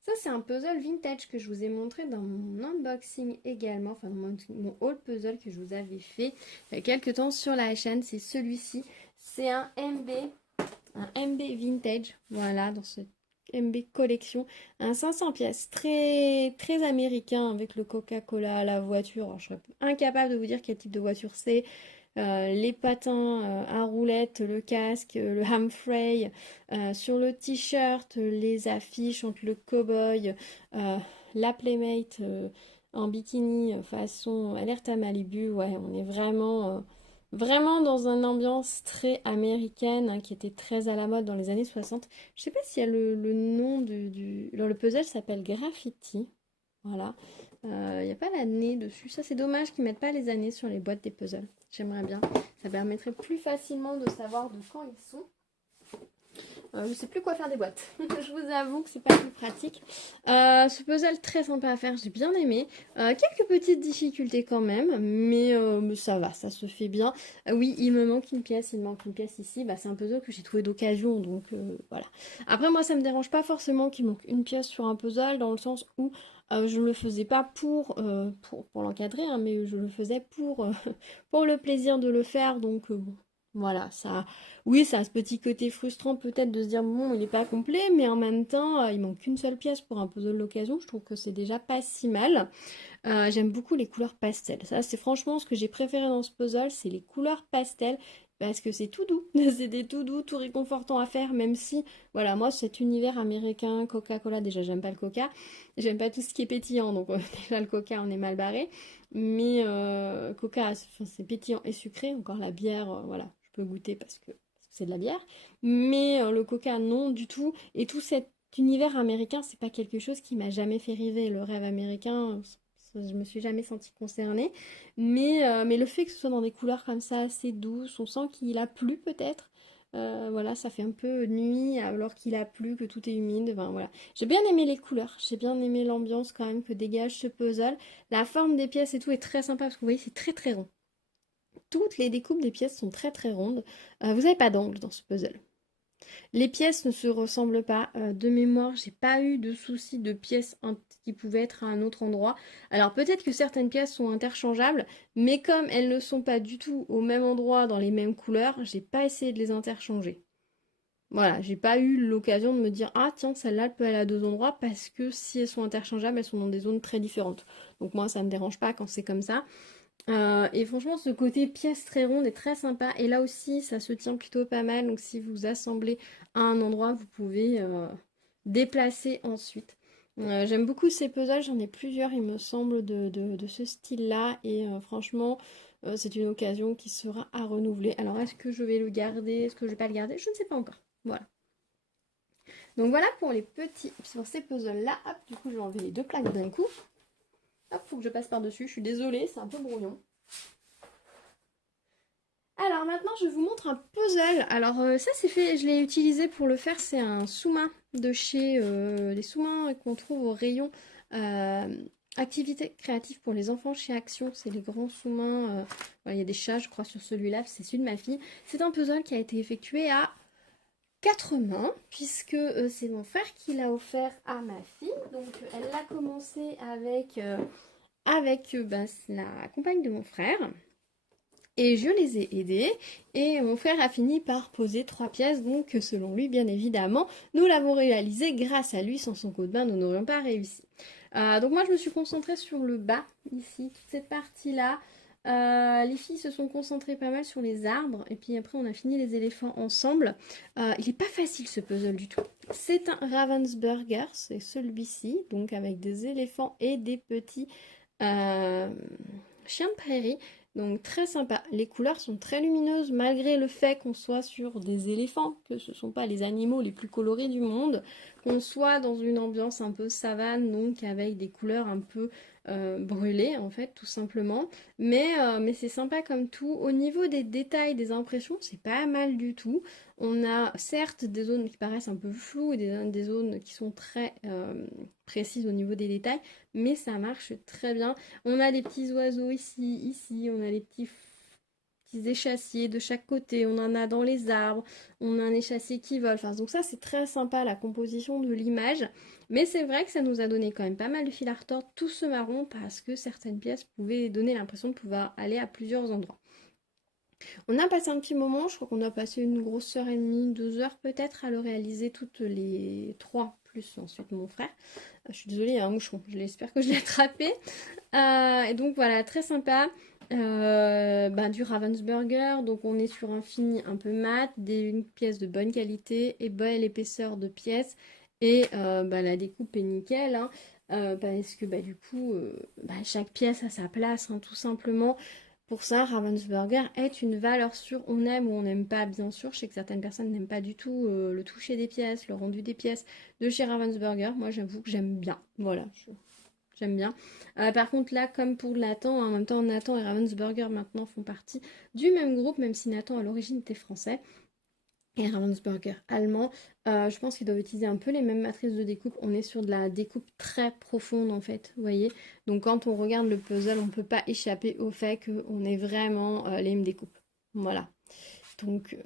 Ça, c'est un puzzle vintage que je vous ai montré dans mon unboxing également, enfin mon haul puzzle que je vous avais fait il y a quelques temps sur la chaîne. C'est celui-ci. C'est un MB vintage, voilà, dans ce MB collection, un 500 pièces très très américain avec le Coca-Cola, la voiture. Alors, je serais incapable de vous dire quel type de voiture c'est. Les patins à roulettes, le casque, le Humphrey, sur le t-shirt, les affiches entre le cowboy, la Playmate en bikini façon alerte à Malibu. Ouais, on est vraiment dans une ambiance très américaine hein, qui était très à la mode dans les années 60. Je sais pas s'il y a le nom alors, le puzzle s'appelle Graffiti. Voilà. Il n'y a pas l'année dessus. Ça, c'est dommage qu'ils mettent pas les années sur les boîtes des puzzles. J'aimerais bien. Ça permettrait plus facilement de savoir de quand ils sont. Je sais plus quoi faire des boîtes. Je vous avoue que c'est pas plus pratique. Ce puzzle très sympa à faire, j'ai bien aimé. Quelques petites difficultés quand même, mais ça va, ça se fait bien. Oui, il me manque une pièce, il me manque une pièce ici. Bah, c'est un puzzle que j'ai trouvé d'occasion, donc voilà. Après, moi, ça me dérange pas forcément qu'il manque une pièce sur un puzzle, dans le sens où je ne le faisais pas pour l'encadrer, hein, mais je le faisais pour le plaisir de le faire, donc bon. Voilà, ça, oui, ça a ce petit côté frustrant peut-être de se dire bon, il n'est pas complet, mais en même temps, il manque qu'une seule pièce pour un puzzle d'occasion. Je trouve que c'est déjà pas si mal. J'aime beaucoup les couleurs pastel. Ça, c'est franchement ce que j'ai préféré dans ce puzzle, c'est les couleurs pastel. Parce que c'est tout doux, c'est des tout doux, tout réconfortant à faire, même si, voilà, moi, cet univers américain, Coca-Cola, déjà, j'aime pas le coca, j'aime pas tout ce qui est pétillant, donc déjà, le coca, on est mal barré, mais coca, enfin, c'est pétillant et sucré, encore la bière, voilà, je peux goûter parce que c'est de la bière, mais le coca, non, du tout, et tout cet univers américain, c'est pas quelque chose qui m'a jamais fait rêver, le rêve américain, je me suis jamais sentie concernée. Mais le fait que ce soit dans des couleurs comme ça assez douces, on sent qu'il a plu peut-être. Voilà, ça fait un peu nuit alors qu'il a plu, que tout est humide. Enfin, voilà. J'ai bien aimé les couleurs, j'ai bien aimé l'ambiance quand même que dégage ce puzzle. La forme des pièces et tout est très sympa parce que vous voyez, c'est très très rond. Toutes les découpes des pièces sont très très rondes. Vous n'avez pas d'angle dans ce puzzle. Les pièces ne se ressemblent pas. De mémoire, j'ai pas eu de souci de pièces qui pouvaient être à un autre endroit. Alors peut-être que certaines pièces sont interchangeables, mais comme elles ne sont pas du tout au même endroit dans les mêmes couleurs, j'ai pas essayé de les interchanger. Voilà, j'ai pas eu l'occasion de me dire ah tiens celle-là elle peut aller à deux endroits parce que si elles sont interchangeables, elles sont dans des zones très différentes. Donc moi ça me dérange pas quand c'est comme ça. Et franchement, ce côté pièce très ronde est très sympa. Et là aussi, ça se tient plutôt pas mal. Donc si vous assemblez à un endroit, vous pouvez déplacer ensuite. J'aime beaucoup ces puzzles, j'en ai plusieurs, il me semble, de ce style-là. Et franchement, c'est une occasion qui sera à renouveler. Alors, est-ce que je vais le garder? Est-ce que je vais pas le garder? Je ne sais pas encore. Voilà. Donc voilà pour les petits, pour ces puzzles-là. Hop, du coup, je vais enlever les deux plaques d'un coup. Hop, faut que je passe par-dessus. Je suis désolée, c'est un peu brouillon. Alors maintenant, je vous montre un puzzle. Alors ça, c'est fait, je l'ai utilisé pour le faire. C'est un sous-main de chez les sous-mains qu'on trouve au rayon activités créatives pour les enfants chez Action. C'est les grands sous-mains. Il y a des chats, je crois, sur celui-là. C'est celui de ma fille. C'est un puzzle qui a été effectué à 4 mains, puisque c'est mon frère qui l'a offert à ma fille. Donc elle l'a commencé avec la compagne de mon frère. Et je les ai aidés et mon frère a fini par poser 3 pièces, donc selon lui bien évidemment, nous l'avons réalisé grâce à lui, sans son coup de main nous n'aurions pas réussi. Donc moi je me suis concentrée sur le bas, ici, toute cette partie-là, Les filles se sont concentrées pas mal sur les arbres et puis après on a fini les éléphants ensemble. Il n'est pas facile ce puzzle du tout. C'est un Ravensburger, c'est celui-ci, donc avec des éléphants et des petits euh, chiens de prairie. Donc très sympa. Les couleurs sont très lumineuses malgré le fait qu'on soit sur des éléphants, que ce ne sont pas les animaux les plus colorés du monde, qu'on soit dans une ambiance un peu savane, donc avec des couleurs un peu brûlées en fait, tout simplement. Mais c'est sympa comme tout. Au niveau des détails, des impressions, c'est pas mal du tout. On a certes des zones qui paraissent un peu floues et des zones qui sont très précises au niveau des détails, mais ça marche très bien. On a des petits oiseaux ici, on a les petits échassiers de chaque côté, on en a dans les arbres, on a un échassier qui vole. Enfin, donc ça, c'est très sympa la composition de l'image. Mais c'est vrai que ça nous a donné quand même pas mal de fil à retordre tout ce marron parce que certaines pièces pouvaient donner l'impression de pouvoir aller à plusieurs endroits. On a passé un petit moment, je crois qu'on a passé une grosse heure et demie, 2 heures peut-être à le réaliser toutes les trois, plus ensuite mon frère. Je suis désolée, il y a un moucheron, j'espère que je l'ai attrapé. Et donc voilà, très sympa. Du Ravensburger, donc on est sur un fini un peu mat, une pièce de bonne qualité et belle épaisseur de pièces. Et la découpe est nickel, hein, parce que du coup, chaque pièce a sa place, hein, tout simplement. Pour ça, Ravensburger est une valeur sûre. On aime ou on n'aime pas, bien sûr. Je sais que certaines personnes n'aiment pas du tout le toucher des pièces, le rendu des pièces de chez Ravensburger. Moi, j'avoue que j'aime bien. Voilà, j'aime bien. Par contre, là, comme pour Nathan, en même temps, Nathan et Ravensburger maintenant font partie du même groupe, même si Nathan à l'origine était français et Ravensburger allemand. Je pense qu'ils doivent utiliser un peu les mêmes matrices de découpe. On est sur de la découpe très profonde en fait, vous voyez. Donc quand on regarde le puzzle, on ne peut pas échapper au fait qu'on ait vraiment les mêmes découpes. Voilà. Donc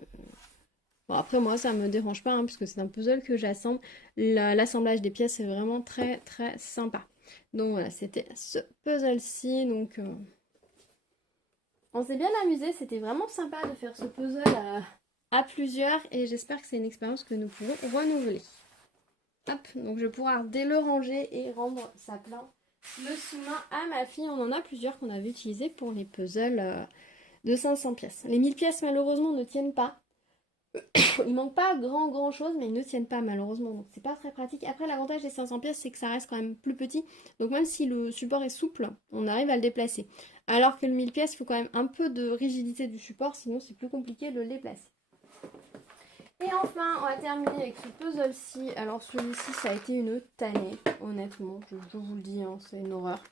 bon, après moi ça me dérange pas hein, puisque c'est un puzzle que j'assemble. L'assemblage des pièces est vraiment très très sympa. Donc voilà, c'était ce puzzle-ci. Donc on s'est bien amusé, c'était vraiment sympa de faire ce puzzle à plusieurs et j'espère que c'est une expérience que nous pourrons renouveler. Hop, donc je vais pouvoir dès le ranger et rendre sa plein le sous-main à ma fille. On en a plusieurs qu'on avait utilisés pour les puzzles de 500 pièces. Les 1000 pièces malheureusement ne tiennent pas. Il manque pas grand chose mais ils ne tiennent pas malheureusement donc c'est pas très pratique. Après l'avantage des 500 pièces c'est que ça reste quand même plus petit donc même si le support est souple on arrive à le déplacer. Alors que le 1000 pièces il faut quand même un peu de rigidité du support sinon c'est plus compliqué de le déplacer. Et enfin on va terminer avec ce puzzle-ci. Alors celui-ci ça a été une tannée honnêtement je vous le dis hein, c'est une horreur.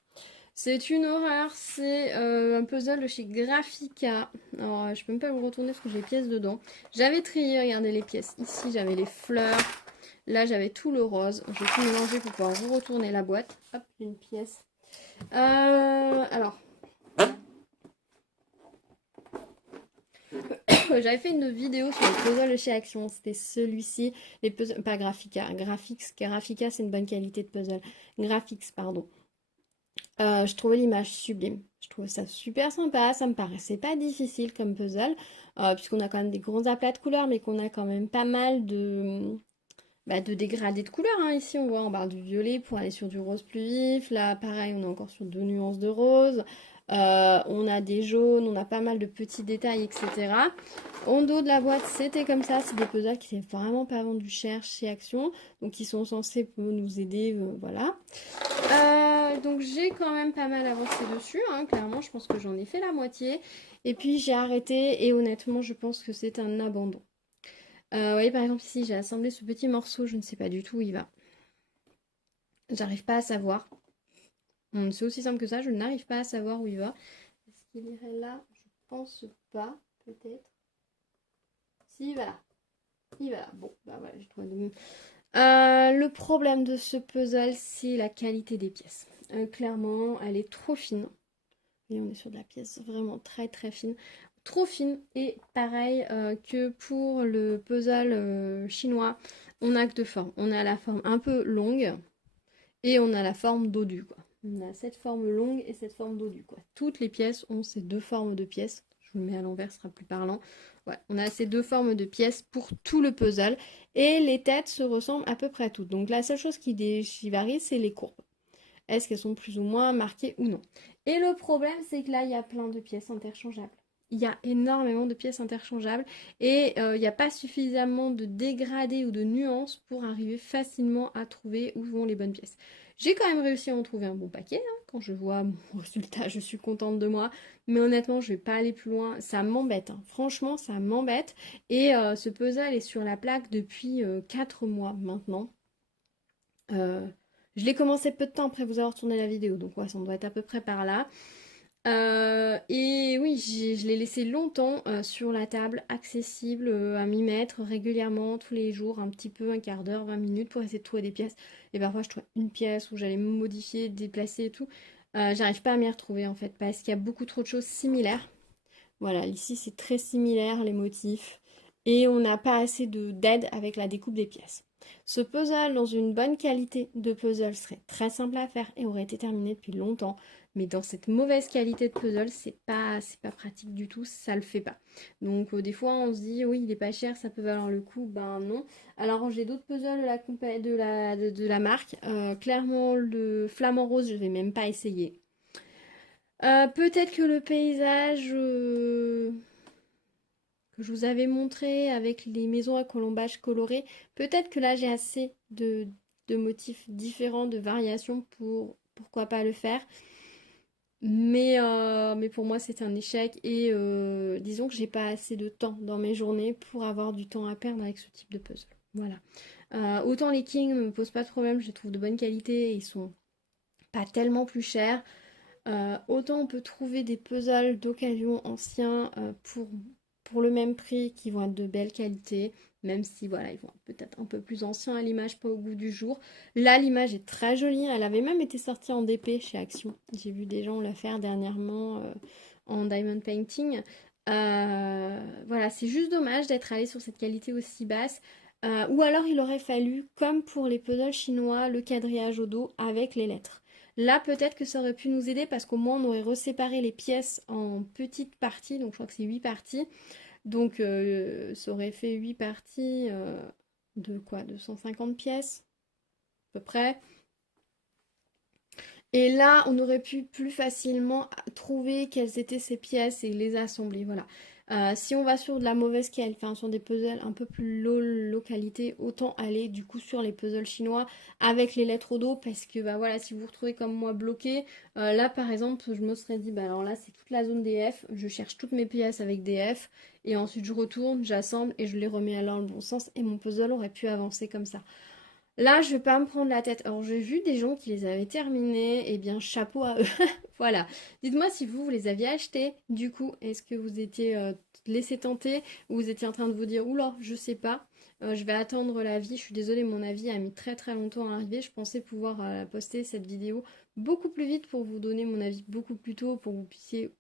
C'est une horreur, c'est un puzzle de chez Graphica. Alors, je peux même pas le retourner parce que j'ai les pièces dedans. J'avais trié, regardez les pièces. Ici, j'avais les fleurs. Là, j'avais tout le rose. J'ai tout mélangé pour pouvoir vous retourner la boîte. Hop, une pièce. Alors. J'avais fait une vidéo sur les puzzles de chez Action. C'était celui-ci. Les puzzles, pas Graphica. Graphica, c'est une bonne qualité de puzzle. Graphics, pardon. Je trouvais l'image sublime. Je trouvais ça super sympa. Ça me paraissait pas difficile comme puzzle, puisqu'on a quand même des gros aplats de couleurs, mais qu'on a quand même pas mal de dégradés de couleurs. Hein. Ici, on voit en barre du violet pour aller sur du rose plus vif. Là, pareil, on est encore sur 2 nuances de rose. On a des jaunes, on a pas mal de petits détails, etc. En dos de la boîte, c'était comme ça. C'est des puzzles qui sont vraiment pas vendus cher chez Action, donc qui sont censés nous aider, voilà. Donc j'ai quand même pas mal avancé dessus, hein, clairement, je pense que j'en ai fait la moitié. Et puis j'ai arrêté et honnêtement, je pense que c'est un abandon. Vous voyez, par exemple, ici, j'ai assemblé ce petit morceau, je ne sais pas du tout où il va. J'arrive pas à savoir. C'est aussi simple que ça, je n'arrive pas à savoir où il va. Est-ce qu'il irait là? Je pense pas, peut-être. Si, il va là. Il va là. Bon, bah voilà, j'ai trouvé de... le problème de ce puzzle, c'est la qualité des pièces. Clairement, elle est trop fine. Et on est sur de la pièce vraiment très très fine. Trop fine. Et pareil que pour le puzzle chinois, on a que deux formes. On a la forme un peu longue et on a la forme dodue, quoi. On a cette forme longue et cette forme dodue, quoi. Toutes les pièces ont ces deux formes de pièces. Je vous le mets à l'envers, ce sera plus parlant. Ouais, on a ces deux formes de pièces pour tout le puzzle. Et les têtes se ressemblent à peu près toutes. Donc la seule chose qui varie, c'est les courbes. est-ce qu'elles sont plus ou moins marquées ou non. Et le problème, c'est que là, il y a plein de pièces interchangeables. Il y a énormément de pièces interchangeables et il n'y a pas suffisamment de dégradés ou de nuances pour arriver facilement à trouver où vont les bonnes pièces. J'ai quand même réussi à en trouver un bon paquet, hein. Quand je vois mon résultat, je suis contente de moi. Mais honnêtement, je vais pas aller plus loin. Ça m'embête, hein. Franchement, ça m'embête. Et ce puzzle est sur la plaque depuis 4 mois maintenant. Euh, je l'ai commencé peu de temps après vous avoir tourné la vidéo, donc ouais, ça doit être à peu près par là. Et oui, je l'ai laissé longtemps sur la table, accessible à m'y mettre régulièrement, tous les jours, un petit peu, un quart d'heure, 20 minutes pour essayer de trouver des pièces. Et parfois, je trouve une pièce où j'allais me modifier, déplacer et tout. J'arrive pas à m'y retrouver en fait, parce qu'il y a beaucoup trop de choses similaires. Voilà, ici c'est très similaire les motifs et on n'a pas assez d'aide avec la découpe des pièces. Ce puzzle dans une bonne qualité de puzzle serait très simple à faire et aurait été terminé depuis longtemps, mais dans cette mauvaise qualité de puzzle, c'est pas pratique du tout, ça le fait pas. Donc des fois on se dit oui il est pas cher, ça peut valoir le coup, ben non. Alors j'ai d'autres puzzles de la marque. Clairement le flamant rose je vais même pas essayer. Peut-être que le paysage que je vous avais montré avec les maisons à colombages colorés, peut-être que là j'ai assez de motifs différents, de variations pour pourquoi pas le faire. Mais pour moi c'est un échec et disons que j'ai pas assez de temps dans mes journées pour avoir du temps à perdre avec ce type de puzzle. Voilà. Autant les Kings ne me posent pas de problème, je les trouve de bonne qualité et ils sont pas tellement plus chers. Autant on peut trouver des puzzles d'occasion anciens pour le même prix qui vont être de belle qualité, même si voilà, ils vont être peut-être un peu plus anciens à l'image, pas au goût du jour. Là, l'image est très jolie, elle avait même été sortie en DP chez Action. J'ai vu des gens la faire dernièrement en diamond painting. Voilà, c'est juste dommage d'être allé sur cette qualité aussi basse. Ou alors il aurait fallu, comme pour les puzzles chinois, le quadrillage au dos avec les lettres. Là, peut-être que ça aurait pu nous aider parce qu'au moins on aurait reséparé les pièces en petites parties. Donc je crois que c'est 8 parties. Donc ça aurait fait 8 parties de quoi? De 150 pièces à peu près. Et là, on aurait pu plus facilement trouver quelles étaient ces pièces et les assembler. Voilà. Si on va sur de la mauvaise qualité, enfin sur des puzzles un peu plus low qualité, autant aller du coup sur les puzzles chinois avec les lettres au dos parce que bah voilà, si vous vous retrouvez comme moi bloqué, là par exemple, je me serais dit bah alors là c'est toute la zone DF, je cherche toutes mes pièces avec DF et ensuite je retourne, j'assemble et je les remets alors dans le bon sens et mon puzzle aurait pu avancer comme ça. Là, je vais pas me prendre la tête. Alors, j'ai vu des gens qui les avaient terminés. Eh bien, chapeau à eux. Voilà. Dites-moi si vous les aviez achetés. Du coup, est-ce que vous étiez laissé tenter ou vous étiez en train de vous dire, oula, je sais pas. Je vais attendre l'avis. Je suis désolée, mon avis a mis très très longtemps à arriver. Je pensais pouvoir poster cette vidéo beaucoup plus vite pour vous donner mon avis beaucoup plus tôt pour que vous puissiez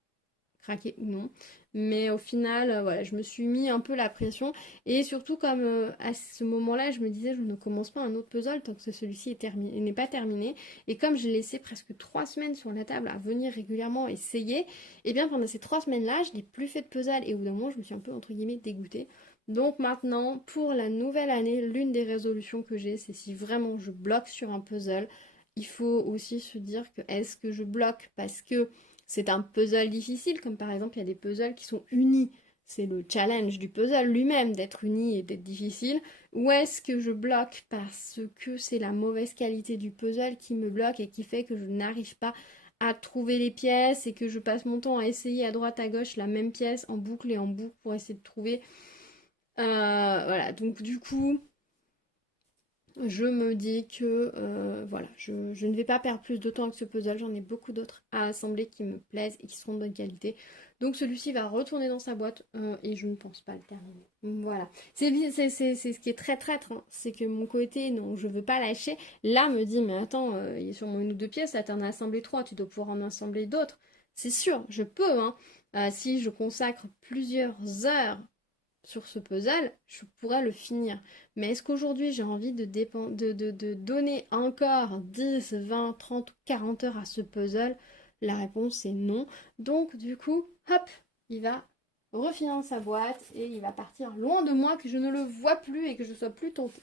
craquer ou non. Mais au final, voilà, je me suis mis un peu la pression. Et surtout, comme à ce moment-là, je me disais, je ne commence pas un autre puzzle tant que celui-ci n'est pas terminé. Et comme j'ai laissé presque 3 semaines sur la table à venir régulièrement essayer, et bien pendant ces 3 semaines-là, je n'ai plus fait de puzzle. Et au bout d'un moment, je me suis un peu, entre guillemets, dégoûtée. Donc maintenant, pour la nouvelle année, l'une des résolutions que j'ai, c'est si vraiment je bloque sur un puzzle, il faut aussi se dire que est-ce que je bloque parce que c'est un puzzle difficile, comme par exemple il y a des puzzles qui sont unis. C'est le challenge du puzzle lui-même d'être uni et d'être difficile. Ou est-ce que je bloque parce que c'est la mauvaise qualité du puzzle qui me bloque et qui fait que je n'arrive pas à trouver les pièces et que je passe mon temps à essayer à droite à gauche la même pièce en boucle et en boucle pour essayer de trouver. Voilà, donc du coup, je me dis que voilà, je ne vais pas perdre plus de temps avec ce puzzle, j'en ai beaucoup d'autres à assembler qui me plaisent et qui seront de bonne qualité. Donc celui-ci va retourner dans sa boîte et je ne pense pas le terminer. Voilà. C'est ce qui est très traître, hein. C'est que mon côté, non, je veux pas lâcher, là me dit, mais attends, il y a sûrement une ou deux pièces, là t'en as assemblé trois, tu dois pouvoir en assembler d'autres. C'est sûr, je peux, hein. Si je consacre plusieurs heures sur ce puzzle, je pourrais le finir. Mais est-ce qu'aujourd'hui j'ai envie de donner encore 10, 20, 30 ou 40 heures à ce puzzle? La réponse est non. Donc du coup, hop, il va refinir sa boîte et il va partir loin de moi, que je ne le vois plus et que je sois plus tentée.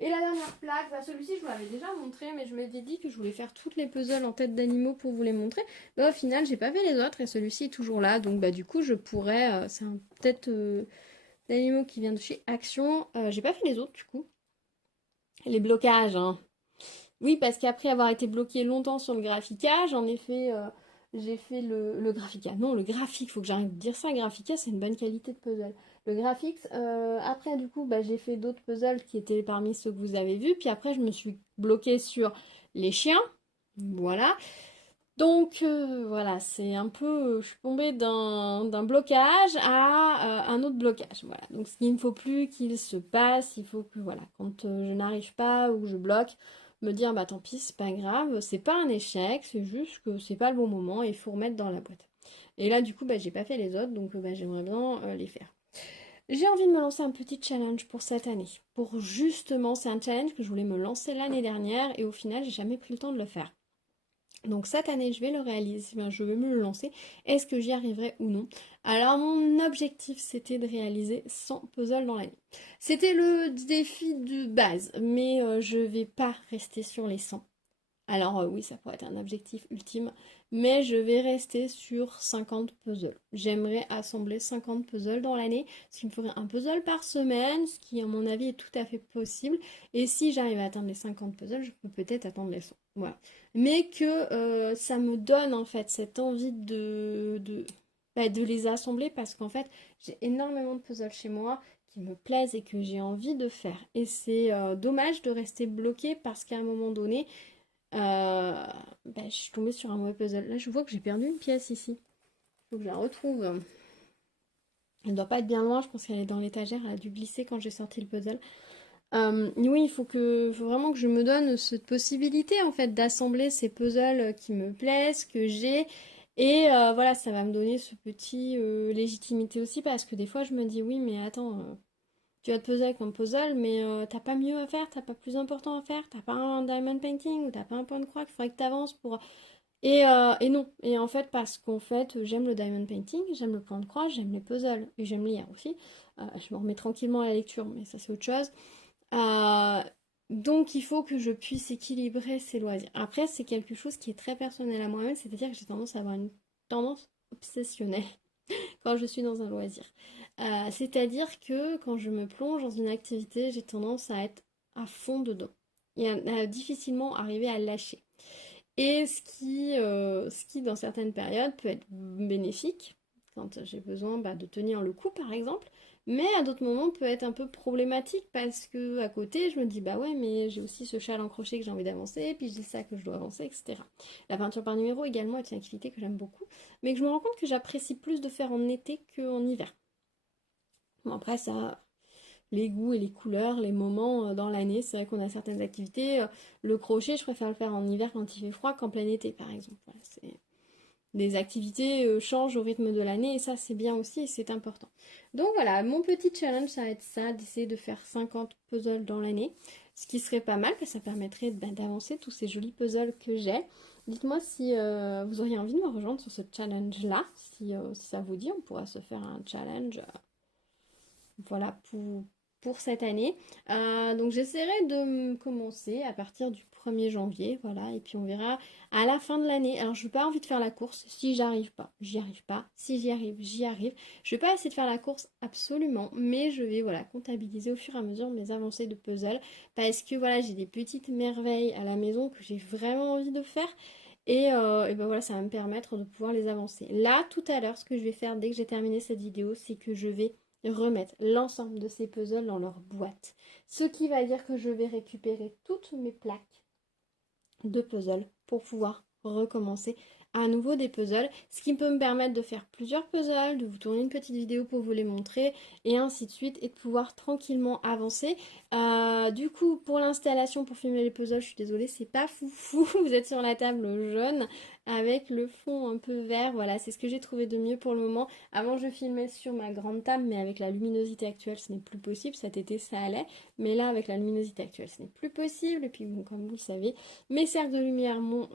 Et la dernière plaque, bah celui-ci je vous l'avais déjà montré, mais je m'étais dit que je voulais faire toutes les puzzles en tête d'animaux pour vous les montrer. Bah au final j'ai pas fait les autres et celui-ci est toujours là, donc bah du coup je pourrais, c'est un tête d'animaux qui vient de chez Action. J'ai pas fait les autres du coup. Les blocages, hein. Oui, parce qu'après avoir été bloqué longtemps sur le Graphica, j'ai fait le Graphica. Non, le graphique, faut que j'arrête de dire ça. Graphica, c'est une bonne qualité de puzzle. Le graphique, après, du coup, bah, j'ai fait d'autres puzzles qui étaient parmi ceux que vous avez vus. Puis après, je me suis bloquée sur les chiens. Voilà. Donc, voilà, c'est un peu. Je suis tombée d'un blocage à un autre blocage. Voilà. Donc, ce qu'il ne faut plus qu'il se passe, il faut que, voilà, quand je n'arrive pas ou que je bloque, me dire bah tant pis, c'est pas grave, c'est pas un échec, c'est juste que c'est pas le bon moment et il faut remettre dans la boîte. Et là du coup bah j'ai pas fait les autres donc bah, j'aimerais bien les faire. J'ai envie de me lancer un petit challenge pour cette année. Pour justement, c'est un challenge que je voulais me lancer l'année dernière et au final j'ai jamais pris le temps de le faire. Donc cette année, je vais le réaliser, ben, je vais me le lancer. Est-ce que j'y arriverai ou non? Alors mon objectif, c'était de réaliser 100 puzzles dans l'année. C'était le défi de base, mais je vais pas rester sur les 100. Alors oui, ça pourrait être un objectif ultime, mais je vais rester sur 50 puzzles. J'aimerais assembler 50 puzzles dans l'année, ce qui me ferait un puzzle par semaine, ce qui à mon avis est tout à fait possible. Et si j'arrive à atteindre les 50 puzzles, je peux peut-être atteindre les 100. Voilà. Mais que ça me donne en fait cette envie bah, de les assembler parce qu'en fait j'ai énormément de puzzles chez moi qui me plaisent et que j'ai envie de faire. Et c'est dommage de rester bloqué parce qu'à un moment donné, bah, je suis tombée sur un mauvais puzzle. Là, je vois que j'ai perdu une pièce ici. Faut que je la retrouve. Elle doit pas être bien loin. Je pense qu'elle est dans l'étagère. Elle a dû glisser quand j'ai sorti le puzzle. Oui, faut vraiment que je me donne cette possibilité en fait d'assembler ces puzzles qui me plaisent, que j'ai. Et voilà, ça va me donner ce petit légitimité aussi parce que des fois je me dis oui, mais attends, tu vas te poser avec un puzzle, mais t'as pas mieux à faire, t'as pas plus important à faire, t'as pas un diamond painting ou t'as pas un point de croix qu'il faudrait que t'avances pour. Et non. Et en fait, parce qu'en fait, j'aime le diamond painting, j'aime le point de croix, j'aime les puzzles et j'aime lire aussi. Je me remets tranquillement à la lecture, mais ça c'est autre chose. Euh, donc il faut que je puisse équilibrer ces loisirs. Après, c'est quelque chose qui est très personnel à moi-même, c'est-à-dire que j'ai tendance à avoir une tendance obsessionnelle quand je suis dans un loisir. C'est-à-dire que quand je me plonge dans une activité, j'ai tendance à être à fond dedans et à difficilement arriver à lâcher. Et ce qui dans certaines périodes peut être bénéfique, quand j'ai besoin bah, de tenir le coup par exemple, mais à d'autres moments peut être un peu problématique parce que à côté je me dis bah ouais mais j'ai aussi ce châle en crochet que j'ai envie d'avancer, puis j'ai ça que je dois avancer, etc. La peinture par numéro également est une activité que j'aime beaucoup, mais que je me rends compte que j'apprécie plus de faire en été qu'en hiver. Bon après ça, les goûts et les couleurs, les moments dans l'année. C'est vrai qu'on a certaines activités. Le crochet, je préfère le faire en hiver quand il fait froid qu'en plein été, par exemple. Voilà, des activités changent au rythme de l'année et ça, c'est bien aussi et c'est important. Donc voilà, mon petit challenge, ça va être ça, d'essayer de faire 50 puzzles dans l'année. Ce qui serait pas mal, parce que ça permettrait d'avancer tous ces jolis puzzles que j'ai. Dites-moi si vous auriez envie de me rejoindre sur ce challenge-là. Si ça vous dit, on pourra se faire un challenge voilà pour cette année. Donc j'essaierai de commencer à partir du 1er janvier, voilà, et puis on verra à la fin de l'année. Alors je n'ai pas envie de faire la course, si j'arrive pas, j'y arrive pas, si j'y arrive, j'y arrive. Je vais pas essayer de faire la course absolument, mais je vais voilà comptabiliser au fur et à mesure mes avancées de puzzle, parce que voilà j'ai des petites merveilles à la maison que j'ai vraiment envie de faire. Et ben voilà, ça va me permettre de pouvoir les avancer. Là, tout à l'heure, ce que je vais faire dès que j'ai terminé cette vidéo, c'est que je vais remettre l'ensemble de ces puzzles dans leur boîte. Ce qui va dire que je vais récupérer toutes mes plaques de puzzles pour pouvoir recommencer à nouveau des puzzles, ce qui peut me permettre de faire plusieurs puzzles, de vous tourner une petite vidéo pour vous les montrer, et ainsi de suite, et de pouvoir tranquillement avancer. Du coup, pour l'installation, pour filmer les puzzles, je suis désolée, c'est pas foufou, vous êtes sur la table jaune. avec le fond un peu vert. Voilà, c'est ce que j'ai trouvé de mieux pour le moment. Avant, je filmais sur ma grande table, mais avec la luminosité actuelle, ce n'est plus possible. Cet été, ça allait, mais là, avec la luminosité actuelle, ce n'est plus possible. Et puis, bon, comme vous le savez, mes cercles de lumière m'ont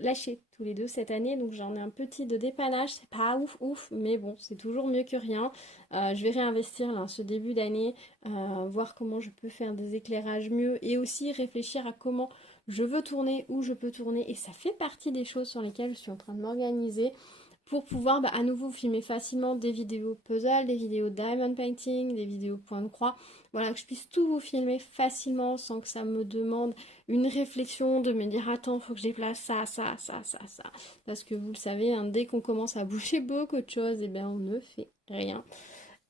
lâché tous les deux cette année, donc j'en ai un petit de dépannage. C'est pas ouf, ouf, mais bon, c'est toujours mieux que rien. Je vais réinvestir là, ce début d'année, voir comment je peux faire des éclairages mieux et aussi réfléchir à comment je veux tourner, où je peux tourner, et ça fait partie des choses sur lesquelles je suis en train de m'organiser pour pouvoir à nouveau filmer facilement des vidéos puzzle, des vidéos diamond painting, des vidéos point de croix. Voilà, que je puisse tout vous filmer facilement sans que ça me demande une réflexion de me dire attends, faut que je déplace ça, ça, ça, ça, ça. Parce que vous le savez, hein, dès qu'on commence à bouger beaucoup de choses, eh bien on ne fait rien.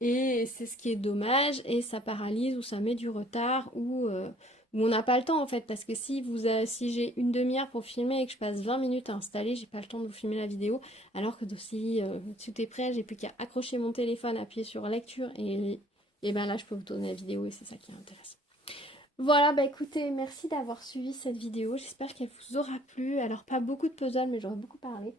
Et c'est ce qui est dommage, et ça paralyse ou ça met du retard ou on n'a pas le temps en fait. Parce que si j'ai une demi-heure pour filmer et que je passe 20 minutes à installer, j'ai pas le temps de vous filmer la vidéo. Alors que si tout est prêt, j'ai plus qu'à accrocher mon téléphone, appuyer sur lecture et ben là je peux vous tourner la vidéo et c'est ça qui est intéressant. Voilà, bah écoutez, merci d'avoir suivi cette vidéo. J'espère qu'elle vous aura plu. Alors pas beaucoup de puzzles, mais j'aurais beaucoup parlé.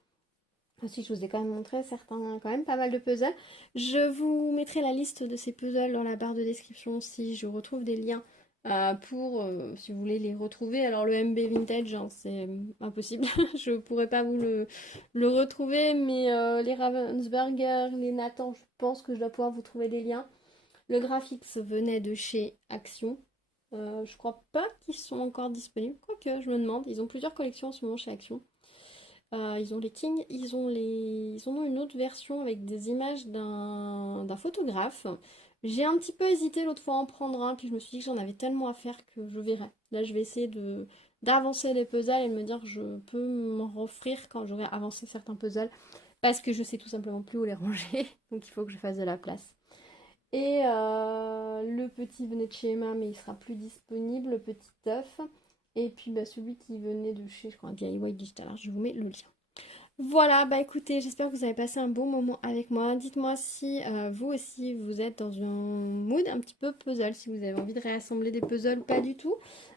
Ensuite, je vous ai quand même montré certains, quand même pas mal de puzzles. Je vous mettrai la liste de ces puzzles dans la barre de description si je retrouve des liens pour, si vous voulez les retrouver. Alors le MB Vintage, hein, c'est impossible, je pourrais pas vous le retrouver, mais les Ravensburger, les Nathan, je pense que je dois pouvoir vous trouver des liens. Le Graphics venait de chez Action. Je crois pas qu'ils sont encore disponibles, quoique je me demande, ils ont plusieurs collections en ce moment chez Action. Ils ont les Kings, ils en ont une autre version avec des images d'un photographe. J'ai un petit peu hésité l'autre fois à en prendre un, puis je me suis dit que j'en avais tellement à faire que je verrai. Là, je vais essayer d'avancer les puzzles et de me dire que je peux m'en offrir quand j'aurai avancé certains puzzles, parce que je sais tout simplement plus où les ranger, donc il faut que je fasse de la place. Et le petit venait de chez Emma, mais il sera plus disponible, le petit œuf. Et puis celui qui venait de chez, je crois, DIY Digital. Alors je vous mets le lien. Voilà, bah écoutez, j'espère que vous avez passé un bon moment avec moi. Dites-moi si vous aussi vous êtes dans un mood un petit peu puzzle, si vous avez envie de réassembler des puzzles, pas du tout.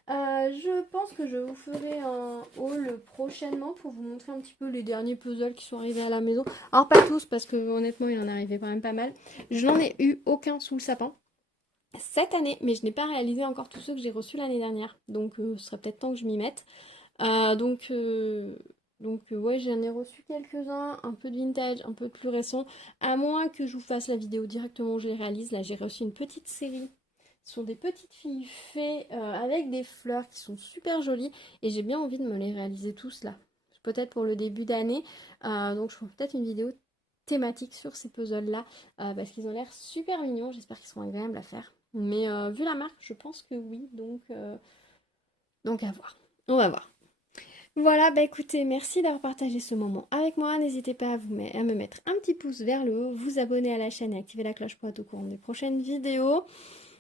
Je pense que je vous ferai un haul prochainement pour vous montrer un petit peu les derniers puzzles qui sont arrivés à la maison. Alors pas tous, parce que honnêtement il en est arrivé quand même pas mal. Je n'en ai eu aucun sous le sapin cette année, mais je n'ai pas réalisé encore tous ceux que j'ai reçus l'année dernière. Donc ce serait peut-être temps que je m'y mette. Euh, donc, euh, ouais, j'en ai reçu quelques-uns, un peu de vintage, un peu plus récent. À moins que je vous fasse la vidéo directement où je les réalise. Là, j'ai reçu une petite série. Ce sont des petites filles fées avec des fleurs qui sont super jolies. Et j'ai bien envie de me les réaliser tous là. Peut-être pour le début d'année. Donc je ferai peut-être une vidéo thématique sur ces puzzles-là. Parce qu'ils ont l'air super mignons. J'espère qu'ils seront agréables à faire. Mais vu la marque, je pense que oui. Donc à voir. On va voir. Voilà, bah écoutez, merci d'avoir partagé ce moment avec moi. N'hésitez pas à me mettre un petit pouce vers le haut, vous abonner à la chaîne et activer la cloche pour être au courant des prochaines vidéos.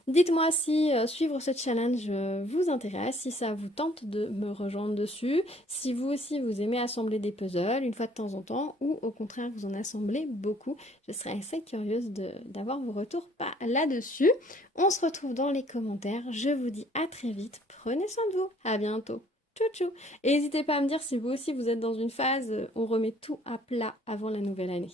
Dites-moi si suivre ce challenge vous intéresse, si ça vous tente de me rejoindre dessus, si vous aussi vous aimez assembler des puzzles une fois de temps en temps, ou au contraire vous en assemblez beaucoup. Je serais assez curieuse d'avoir vos retours pas là-dessus. On se retrouve dans les commentaires. Je vous dis à très vite. Prenez soin de vous. À bientôt. Tchou tchou. Et n'hésitez pas à me dire si vous aussi vous êtes dans une phase, on remet tout à plat avant la nouvelle année.